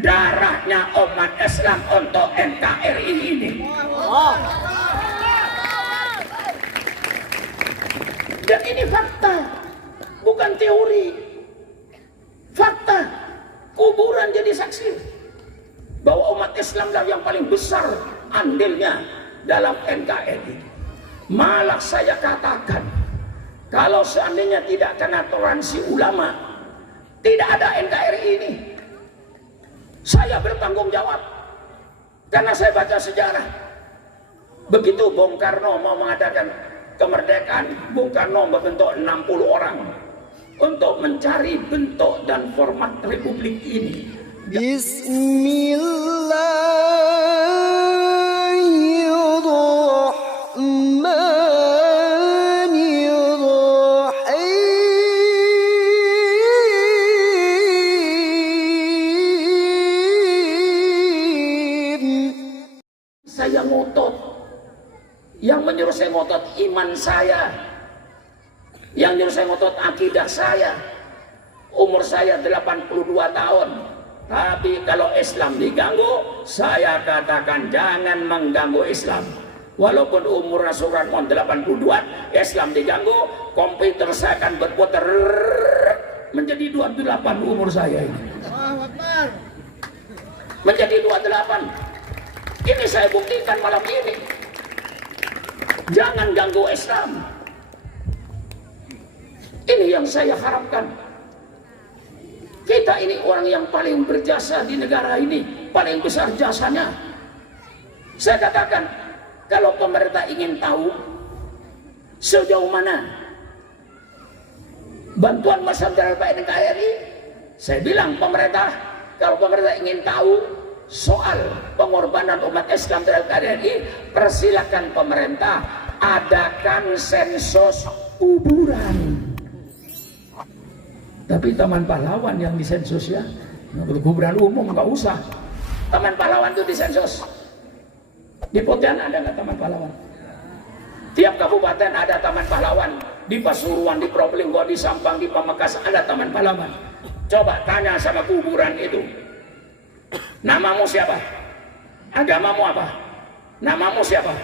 darahnya umat Islam untuk NKRI ini. Dan ini fakta, bukan teori. Fakta, kuburan jadi saksi bahwa umat Islam lah yang paling besar andilnya dalam NKRI. Malah saya katakan, kalau seandainya tidak kena toleransi ulama, tidak ada NKRI ini. Saya bertanggung jawab karena saya baca sejarah. Begitu Bung Karno mau mengadakan kemerdekaan, Bung Karno membentuk 60 orang untuk mencari bentuk dan format republik ini. Saya ngotot, yang menyuruh saya ngotot iman saya, yang menyuruh saya ngotot akidah saya. Umur saya 82 tahun, tapi kalau Islam diganggu, saya katakan jangan mengganggu Islam. Walaupun umur Rasulullah 82, Islam diganggu, komputer saya akan berputar menjadi 28 umur saya ini. Menjadi 28. Ini saya buktikan malam ini. Jangan ganggu Islam. Ini yang saya harapkan. Kita ini orang yang paling berjasa di negara ini, paling besar jasanya. Saya katakan, kalau pemerintah ingin tahu sejauh mana bantuan masyarakat NKRI, saya bilang pemerintah, kalau pemerintah ingin tahu soal pengorbanan umat Islam terhadap NKRI, persilakan pemerintah adakan sensus kuburan. Tapi Taman Pahlawan yang disensus ya, kuburan umum nggak usah. Taman Pahlawan itu disensus. Di Pontianak ada nggak Taman Pahlawan? Tiap kabupaten ada Taman Pahlawan. Di Pasuruan, di Probolinggo, di Sampang, di Pamekasan ada Taman Pahlawan. Coba tanya sama kuburan itu, namamu siapa? Agamamu apa? Namamu siapa?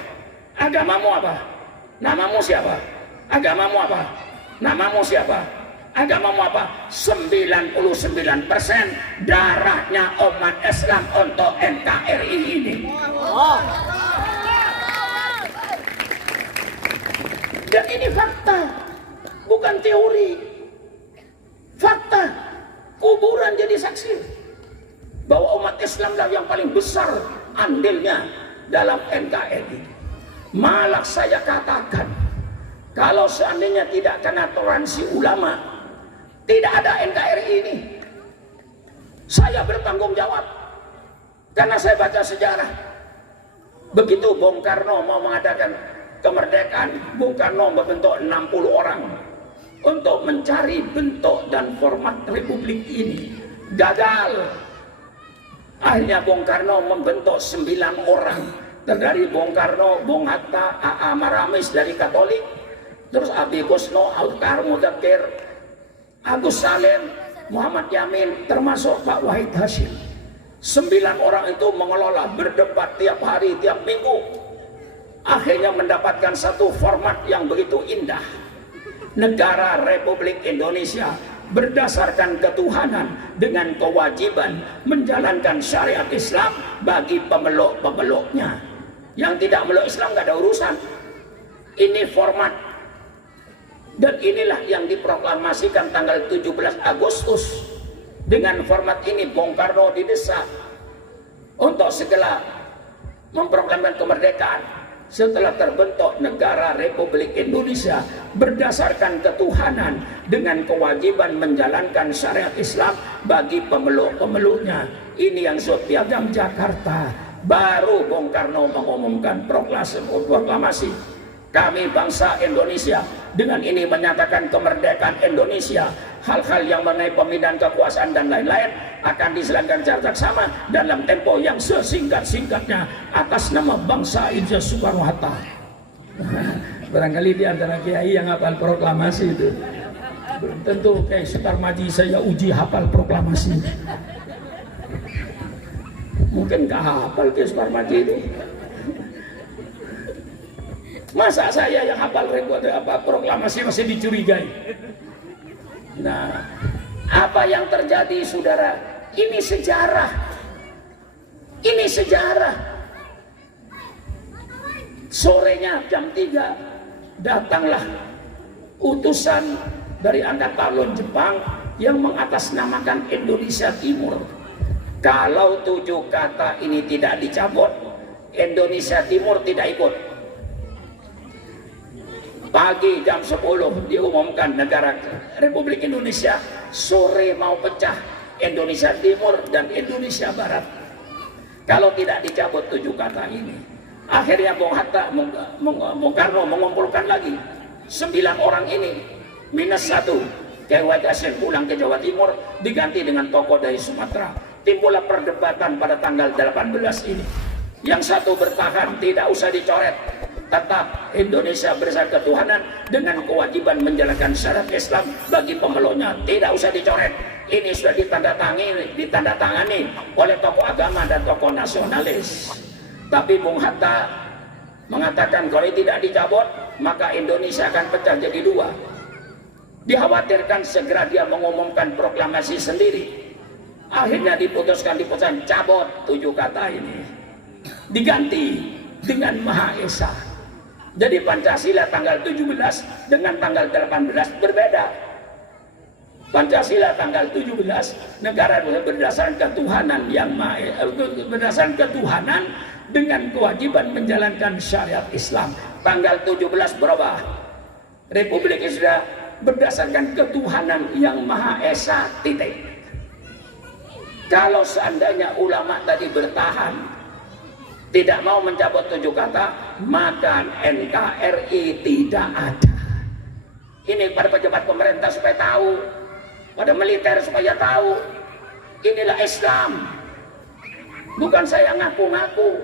Agamamu apa? Namamu siapa? Agamamu apa? Namamu siapa? Agamamu apa? 99% darahnya umat Islam untuk NKRI ini. Dan ini fakta, bukan teori. Fakta, kuburan jadi saksi bahwa umat Islam lah yang paling besar andilnya dalam NKRI. Malah saya katakan, kalau seandainya tidak kena toleransi ulama, tidak ada NKRI ini. Saya bertanggung jawab karena saya baca sejarah. Begitu Bung Karno mau mengadakan kemerdekaan, Bung Karno membentuk 60 orang untuk mencari bentuk dan format republik ini. Gagal. Akhirnya Bung Karno membentuk 9 orang. Dari Bung Karno, Bung Hatta, A.A. Maramis dari Katolik, terus Abi Kusno, Alkar Mudakir, Agus Salim, Muhammad Yamin, termasuk Pak Wahid Hashim. 9 orang itu mengelola, berdebat tiap hari, tiap minggu. Akhirnya mendapatkan satu format yang begitu indah. Negara Republik Indonesia berdasarkan ketuhanan dengan kewajiban menjalankan syariat Islam bagi pemeluk-pemeluknya. Yang tidak meluk Islam nggak ada urusan. Ini format. Dan inilah yang diproklamasikan tanggal 17 Agustus. Dengan format ini Bung Karno didesak untuk segera memproklamasikan kemerdekaan setelah terbentuk negara Republik Indonesia berdasarkan ketuhanan dengan kewajiban menjalankan syariat Islam bagi pemeluk-pemeluknya. Ini yang Piagam Jakarta. Baru Bung Karno mengumumkan proklamasi kami bangsa Indonesia. Dengan ini menyatakan kemerdekaan Indonesia. Hal-hal yang mengenai pemindahan kekuasaan dan lain-lain akan dijalankan secara sama dalam tempo yang sesingkat-singkatnya atas nama bangsa Indonesia Soekarno-Hatta. Barangkali di antara kiai yang hafal proklamasi itu. Belum tentu kayak Sutarmaji saya uji hafal proklamasi. Mungkin gak hafal ke Suparmaji itu. Masa saya yang hafal proklamasi masih dicurigai? Nah, apa yang terjadi saudara? Ini sejarah. Ini sejarah. Sorenya jam 3 datanglah utusan dari Angkatan Jepang yang mengatasnamakan Indonesia Timur. Kalau 7 kata ini tidak dicabut, Indonesia Timur tidak ikut. Pagi jam 10 diumumkan negara Republik Indonesia, sore mau pecah Indonesia Timur dan Indonesia Barat. Kalau tidak dicabut 7 kata ini, akhirnya Bung Hatta, Bung Karno mengumpulkan lagi 9 orang ini minus 1. Kiai Hasim pulang ke Jawa Timur diganti dengan tokoh dari Sumatera. Timbullah perdebatan pada tanggal 18 ini. Yang satu bertahan, tidak usah dicoret, tetap Indonesia bersatu ketuhanan dengan kewajiban menjalankan syarat Islam bagi pemeluknya, tidak usah dicoret. Ini sudah ditandatangani oleh tokoh agama dan tokoh nasionalis. Tapi Bung Hatta mengatakan kalau tidak dicabut maka Indonesia akan pecah jadi 2. Dikhawatirkan segera dia mengumumkan proklamasi sendiri. Akhirnya diputuskan cabut 7 kata ini, diganti dengan Maha Esa. Jadi Pancasila tanggal 17 dengan tanggal 18 berbeda. Pancasila tanggal 17 negara berdasarkan ketuhanan yang berdasarkan ketuhanan dengan kewajiban menjalankan syariat Islam. Tanggal 17 berubah. Republik Indonesia berdasarkan ketuhanan yang Maha Esa, titik. Kalau seandainya ulama tadi bertahan tidak mau mencabut 7 kata, maka NKRI tidak ada. Ini pada pejabat pemerintah supaya tahu, pada militer supaya tahu, inilah Islam. Bukan saya ngaku-ngaku.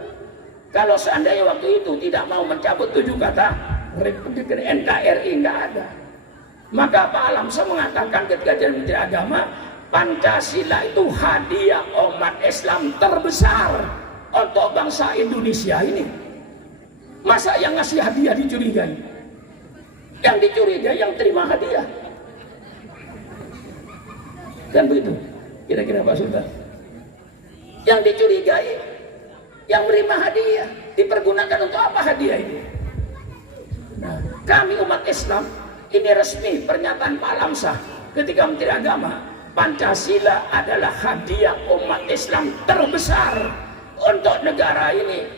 Kalau seandainya waktu itu tidak mau mencabut 7 kata, Republik NKRI nggak ada. Maka Pak Alamsa mengatakan ketika jadi Menteri Agama, Pancasila itu hadiah umat Islam terbesar untuk bangsa Indonesia ini. Masa yang ngasih hadiah dicurigai? Yang dicurigai yang terima hadiah. Kan begitu kira-kira Pak Sultan. Yang dicurigai yang menerima hadiah. Dipergunakan untuk apa hadiah ini? Nah, kami umat Islam, ini resmi pernyataan Pak Alamsa ketika Menteri Agama, Pancasila adalah hadiah umat Islam terbesar untuk negara ini.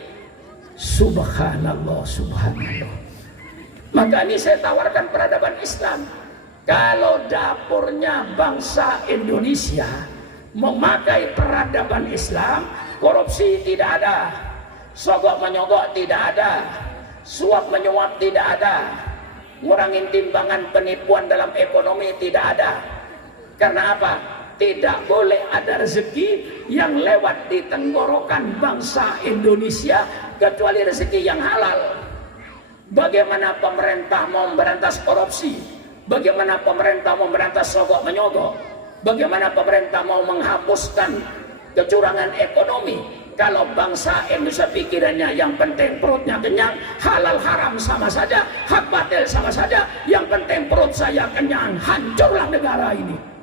Subhanallah, subhanallah. Maka ini saya tawarkan peradaban Islam. Kalau dapurnya bangsa Indonesia memakai peradaban Islam, korupsi tidak ada, sogok menyogok tidak ada, suap menyuap tidak ada, ngurangin timbangan penipuan dalam ekonomi tidak ada. Karena apa? Tidak boleh ada rezeki yang lewat di tenggorokan bangsa Indonesia kecuali rezeki yang halal. Bagaimana pemerintah mau memberantas korupsi? Bagaimana pemerintah mau memberantas sogok menyogok? Bagaimana pemerintah mau menghapuskan kecurangan ekonomi? Kalau bangsa Indonesia pikirannya yang penting perutnya kenyang, halal haram sama saja, hak batil sama saja, yang penting perut saya kenyang, hancurlah negara ini.